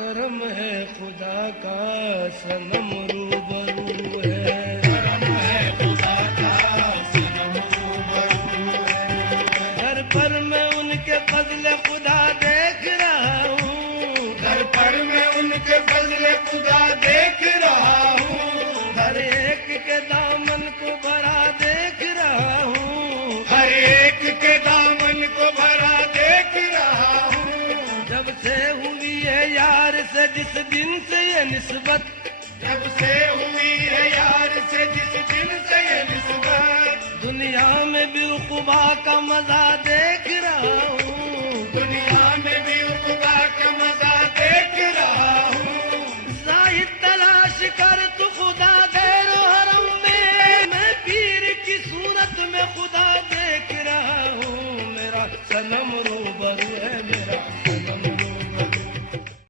کرم ہے خدا کا صنم روبرو ہے، کرم ہے خدا کا صنم روبرو ہے، گھر پر میں ان کے فضل خدا دیکھ رہا ہوں، گھر پر میں ان کے فضل خدا دیکھ رہا ہوں، ہر ایک کے دامن کو بھرا دیکھ رہا ہوں، ہر ایک کے دامن کو بھرا دیکھ رہا ہوں، جب سے ہوئی ہے یار سے جس دن سے یہ نسبت، جب سے ہوئی ہے یار سے جس دن سے یہ نسبت، دنیا میں بالخبا کا مزہ دیکھ رہا ہوں،